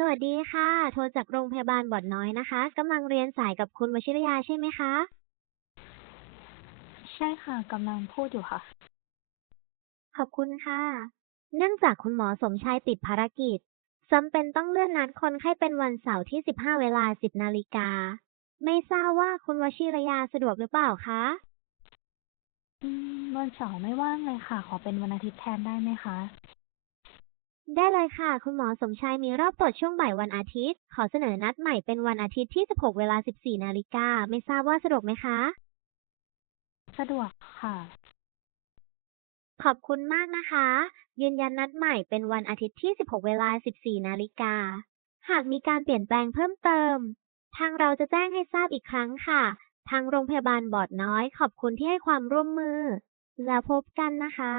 สวัสดีค่ะ โทรจากโรงพยาบาลบ่อนน้อยนะคะกำลังเรียนสายกับคุณวชิรยาใช่ไหมคะ ใช่ค่ะกำลังพูดอยู่ค่ะ ขอบคุณค่ะ เนื่องจากคุณหมอสมชายติดภารกิจจำเป็นต้องเลื่อนนัดคนไข้เป็นวันเสาร์ที่ 15 เวลา 10 นาฬิกา ไม่ทราบว่าคุณวชิรยาสะดวกหรือเปล่าคะอืมวันเสาร์ไม่ว่างเลยค่ะ ขอเป็นวันอาทิตย์แทนได้ไหมคะ ได้เลยค่ะ คุณหมอสมชายมีรอบตรวจช่วงบ่ายวันอาทิตย์ ขอเสนอนัดใหม่เป็นวันอาทิตย์ที่ 16 เวลา 14 นาฬิกา ไม่ทราบว่าสะดวกไหมคะ สะดวกค่ะ ขอบคุณมากนะคะ ยืนยันนัดใหม่เป็นวันอาทิตย์ที่ 16 เวลา 14 นาฬิกา หากมีการเปลี่ยนแปลงเพิ่มเติม ทางเราจะแจ้งให้ทราบอีกครั้งค่ะ ทางโรงพยาบาลบอดน้อย ขอบคุณที่ให้ความร่วมมือ แล้วพบกันนะคะ